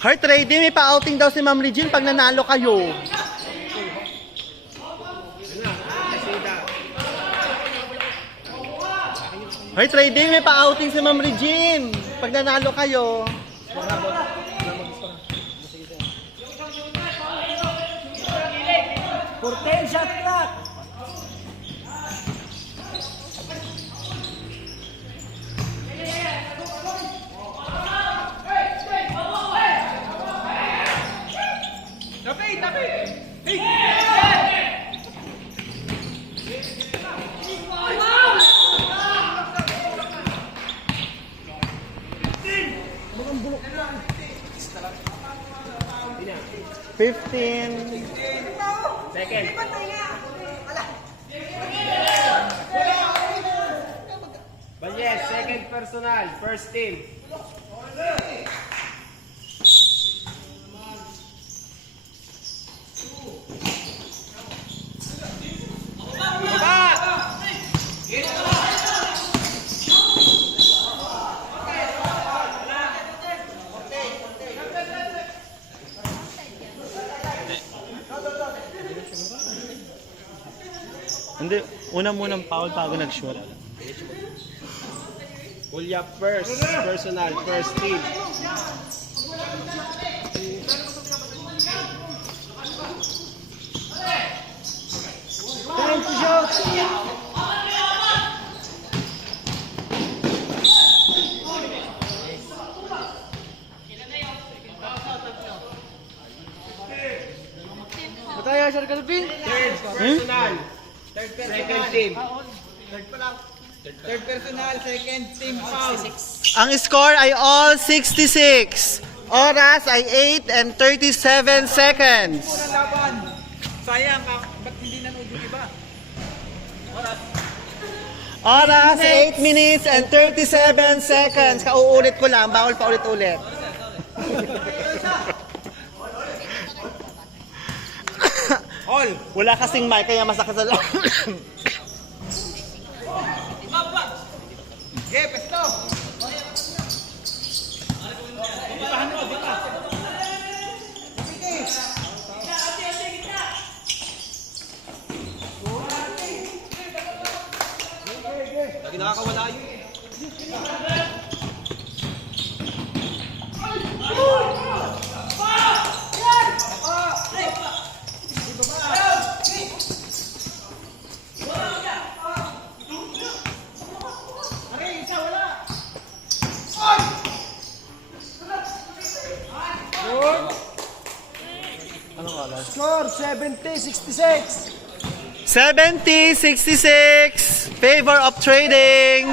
Heart ready, may pa-outing daw si Ma'am Regine pag nanalo kayo. Heart ready, may pa-outing si Ma'am Regine pag nanalo kayo. 14 shot clock. Fifteen. Second. But yes, second personal, first team. Hindi, unang foul bago nag-shoot. Ulya first, personal, first team. Time to shoot. Bataya, Sir Calvin. Third personal, second team. Third personal, second team foul. Ang score ay all 66. Oras ay 8 and 37 seconds. Laban. Sayang, ba't hindi nanood yung iba? Oras 8 minutes and 37 seconds. Kauulit ko lang, bawal pa ulit-ulit. All. Wala kasing mic kaya masakit sa lang. Okay, pesto. Lagi nakakawala yun. Score 70-66. 70-66. Favor of trading.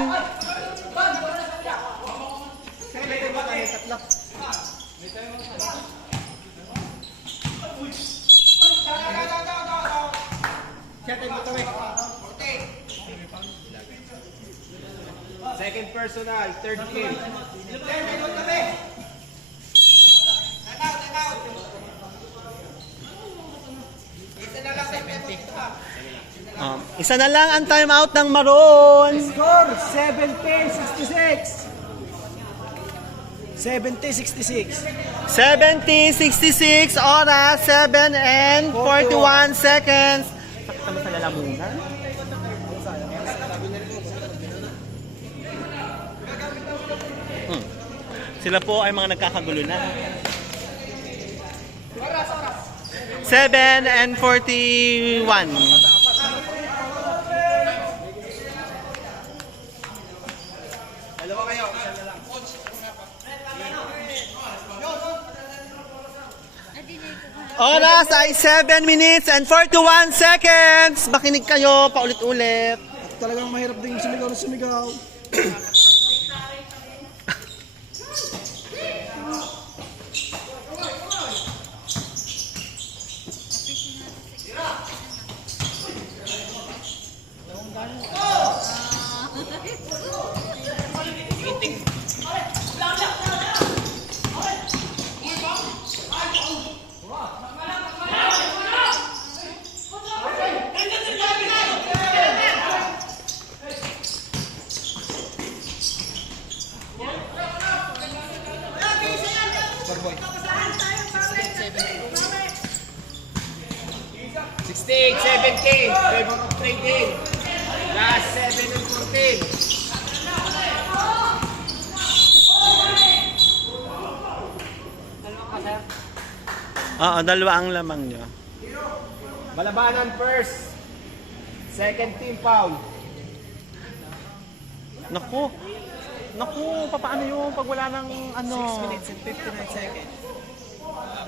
Second personal, third team. Isa na lang ang timeout ng Maroon. Score 70-66. 70-66. 70-66. Oras 7 and 41 seconds. Sakit naman sa lalamunan. Sila po ay mga nagkakagulo na. 7 and 41. Dalawa kayo. Oras ay 7 minutes and 41 seconds. Makinig kayo, paulit-ulit. Talagang mahirap din sumigaw na sumigaw. Boy. 68, 70. Favor of trading. Last 7 and 14. Oo, dalawa ang lamang nyo. Malabanan first. Second team foul. Naku, paano yun pag wala ng ano? 6 minutes and 59 seconds.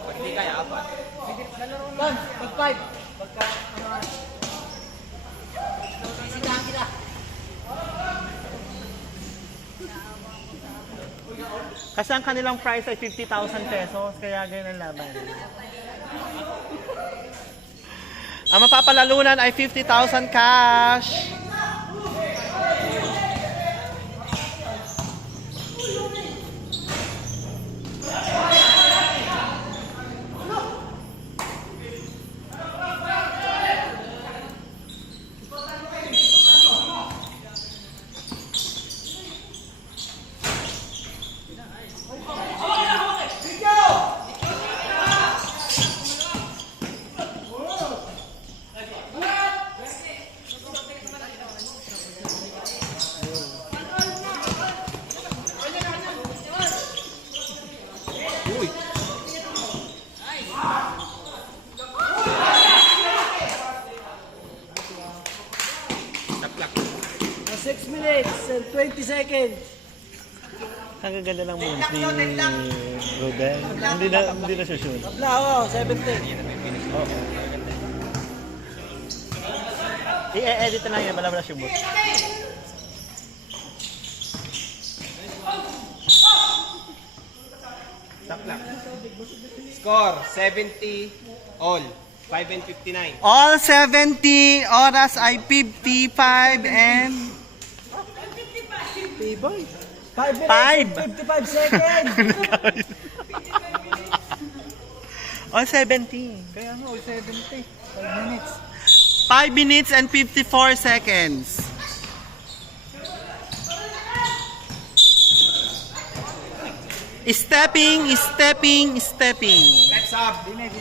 Pag di kaya, apat. Pag 5. Pagka, sitahan kita. Kasi ang kanilang price ay 50,000 pesos, kaya ganyan ang laban. Ang mapapalalunan ay 50,000 cash. Na 6 minutes and 20 seconds. Ang gaganda ng moves ni Rodel. Hindi na shoot. Tabla ako, 70. I-edit na lang yun, malabas yung boot. Score 70 all. 5 and 59. All 70, oras ay 55 and... P-boy. 5 minutes Five. and 55 seconds. All 70. Kaya nga, 70. 5 minutes. 5 minutes and 54 seconds. Stepping. Let's up. Dine.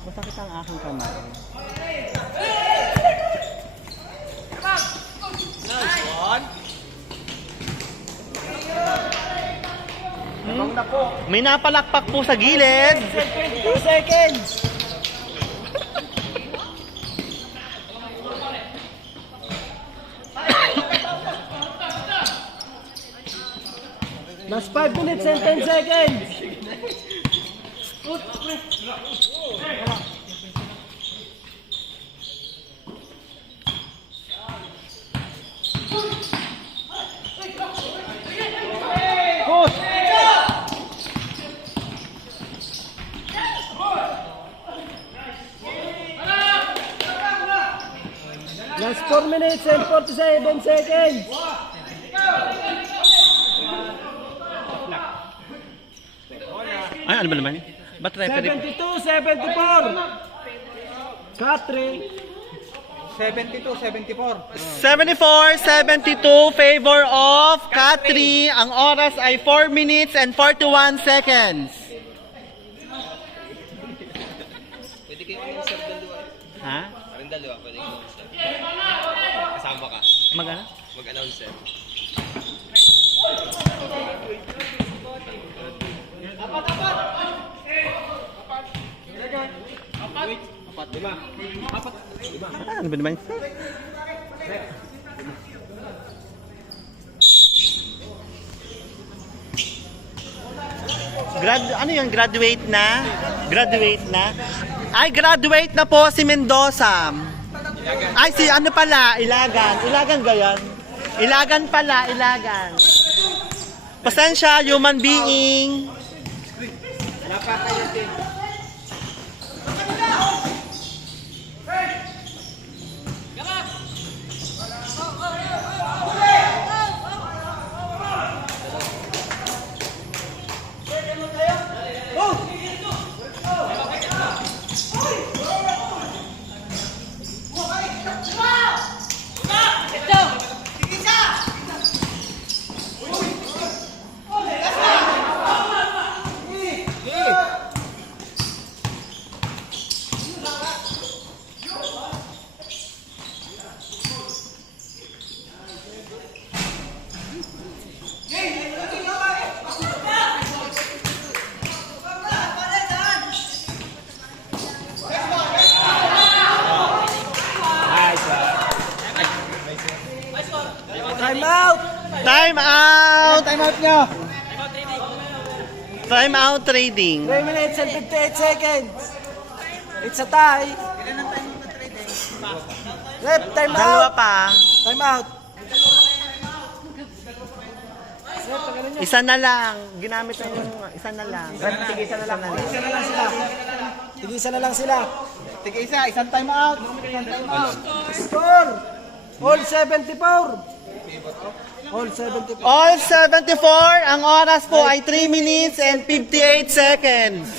Masakit ang aking kamay. One. Tabang na po. May napalakpak po sa gilid. 22 seconds. Last 5 minutes and 10 seconds. Push. Last 4 minutes and 47 seconds. Ay, ano ba naman yun? Ba't referee? 72, 74. Katri. 72, 74. 74-72 favor of Katri. Ang oras ay 4 minutes and 41 seconds. Pwede kayo mag-serve dalawa. Ha? Parang dalawa, pwede kayo mag-serve. Kasama ka. Magana? Mag-announcer. Ano ba naman? Ano yung graduate na? Graduate na? Ay, graduate na po si Mendoza. Ay, si ano pala? Ilagan. Ilagan gayon? Ilagan pala, Ilagan. Pasensya, human being. Wala pa kayo din. Time out! Time out! Time out nyo! Time out trading. 3 minutes and 58 seconds. It's a tie. Left, time Dalawa out. pa. Time out. Isa na lang. Ginamit na yung isa na lang. Sige, isa na lang. Tigisa na lang sila. Tigisa na lang sila. Sige, isang time out. Isang time out. Score! All 74. All 74. All 74, ang oras po ay 3 minutes and 58 seconds.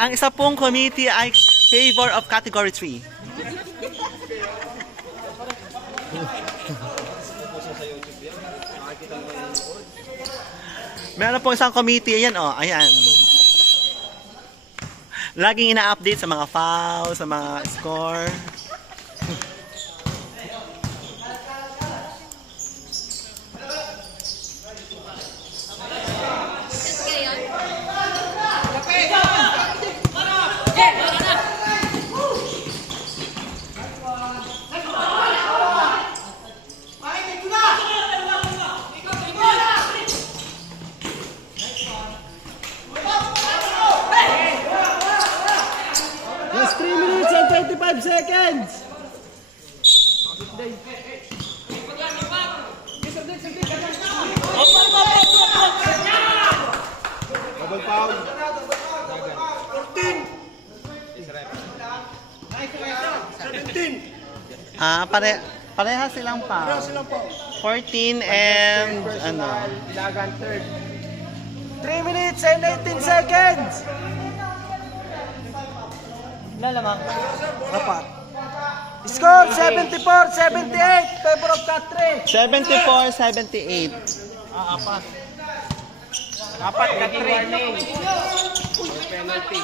Ang isa pong committee ay favor of category 3. Meron pong isang committee, ayan o, ayan. Laging ina-update sa mga foul, sa mga score. Just 3 minutes and 25 seconds. Double foul. Parehas silang foul. 14 and ano. Ilagan third. 3 minutes and 18 seconds. Lalamang. Apat. Score 74-78. Favor of cut 3. 74-78. Apat ka warning. Penalty.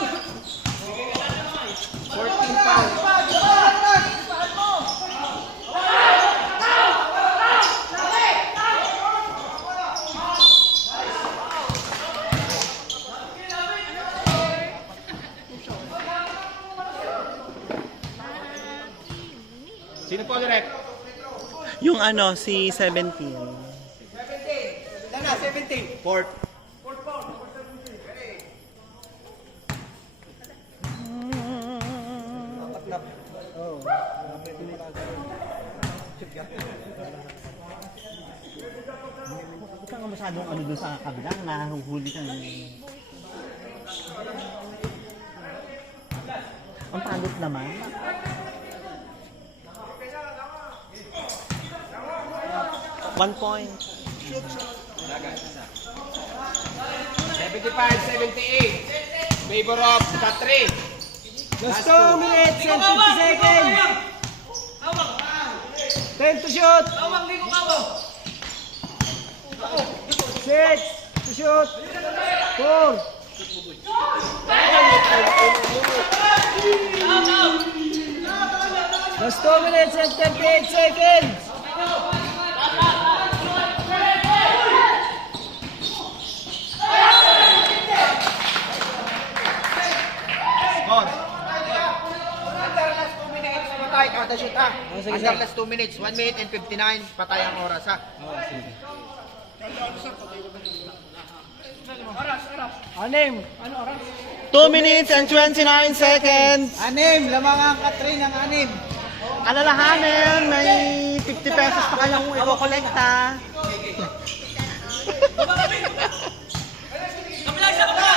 14 foul. Sino po direct? Yung ano, si 17. 17. 17. Fourth. Huwag ka nga masyadong ano doon sa kabilang, nahuhuli ka. Ang pangit naman. One point. 75-78. Favor of cut 3. Just 2 minutes and 50 seconds. 10 to shoot. 6 to shoot. 4. Just 2 minutes and 38 seconds. Score. Under last 2 minutes, patay. Kada shoot ha. sige, Under sir. last 2 minutes, 1 minute and 59, patay ang oras ha. Anim. 2 minutes and 29 seconds. Anim. Lamang ang cut 3 ng anim. Alalahanin, may 50 pesos pa kayong i-collect ha. Kabila isa, kabila!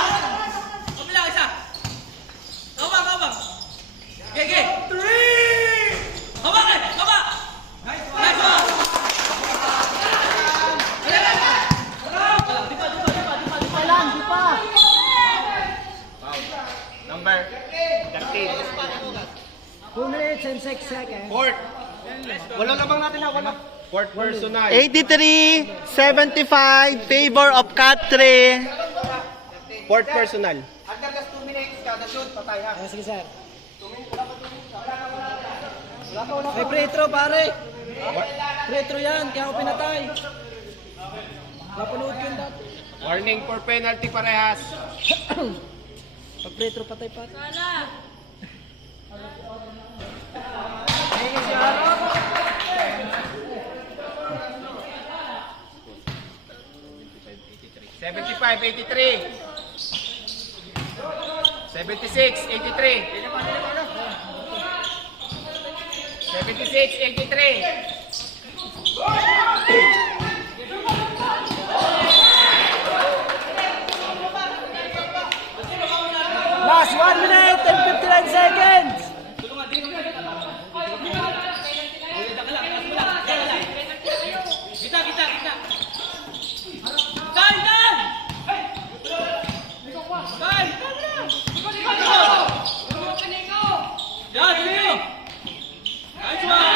Kabila isa! Kabang, kabang! Gege! 3! Kabang eh! Kabang! Nice one! Number 13. 2 minutes and 6 seconds. Fourth. Wala labang natin na, wala. Fourth personal. 83-75, favor of cut 3. Fourth personal. Under last 2 minutes, kada shoot, patay ha. Sige, sir. May free throw, pare. Free throw yan, kaya ako pinatay. Napanood ko yun dati. Warning for penalty parehas. Pag free throw, patay. $75, $83. $76, $83. $76, $83. Last 1 minute and 59 seconds. Kita. Dan! Dan! Yan, dito! Nice one!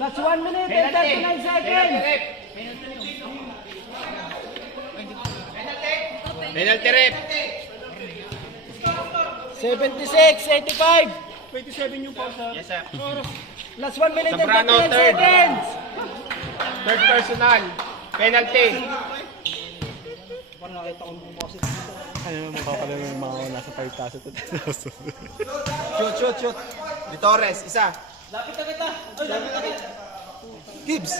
Last 1 minute and 39 seconds. Penalty rep. 76, 85. 27 yung pausa. Yes, sir. Last 1 minute and Zambrano, 39 third. seconds. Third personal. Penalty. Ano naman mapapala yung mga nasa 5,000. Shoot. Di Torres, isa. Lapit na kita! Gibbs.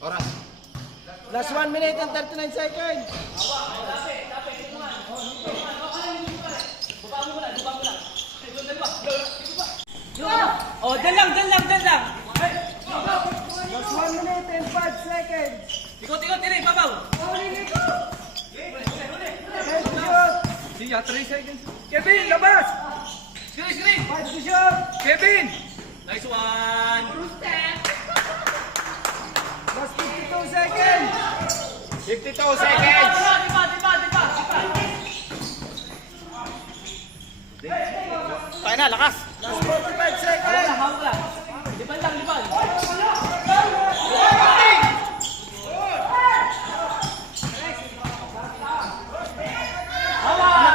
Oras. Last 1 minute and 39 seconds. Oh, dyan lang! Last 1 minute and 5 seconds. Ikot, tiri, babaw! Head to shoot. Kevin, labas. Screen! 5 to shoot. Kevin! Nice one! Last 52 seconds. 52 seconds. Tayo na, lakas! Last 45 seconds. Hawak lang! Liban lang!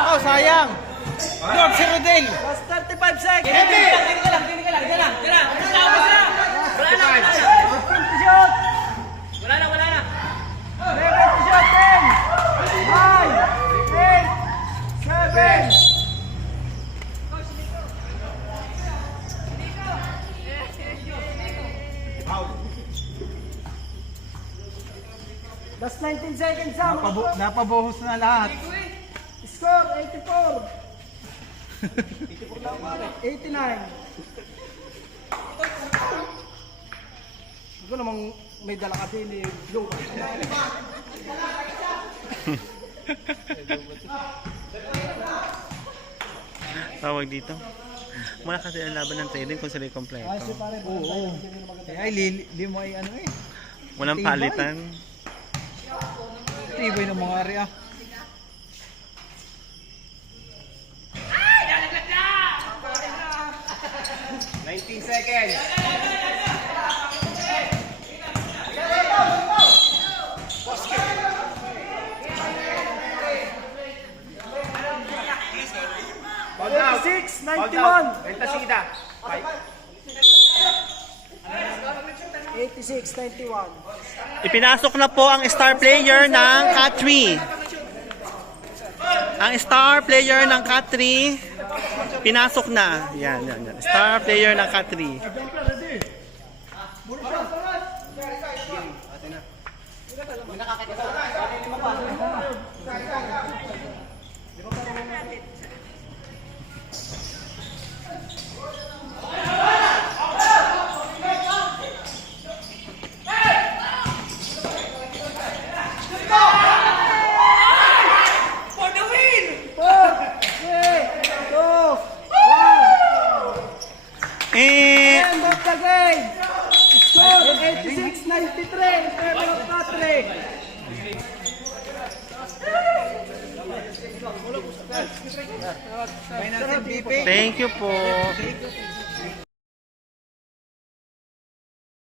Oh, sayang! Drop si Rodel! Last 35 seconds. Dili ka lang! Tira! Wala na! 15 to shoot. Wala na! 11 to shoot. 10, 9, 8, 7. Last 19 seconds. Napabuhos na lahat. Score 84. 89. Ito namang may dala ka din eh. Blue. Tawag dito. Mula kasi ang laban ng trading kung sila yung kompleto. Oo. Ay, li mo ay ano eh. Walang palitan. Tibay ng mga area. 19 seconds. Ball down. 86, Ball 91. down. Ventasida. 86, 91. Ipinasok na po ang star player ng Cat 3. Ang star player ng Cat 3, pinasok na. Yan. Star player ng Cat 3. For the win! 4, 3, 2, 1. Eh, End of the game. Score 86-93 in favor of Patre. May natin BP. thank you po.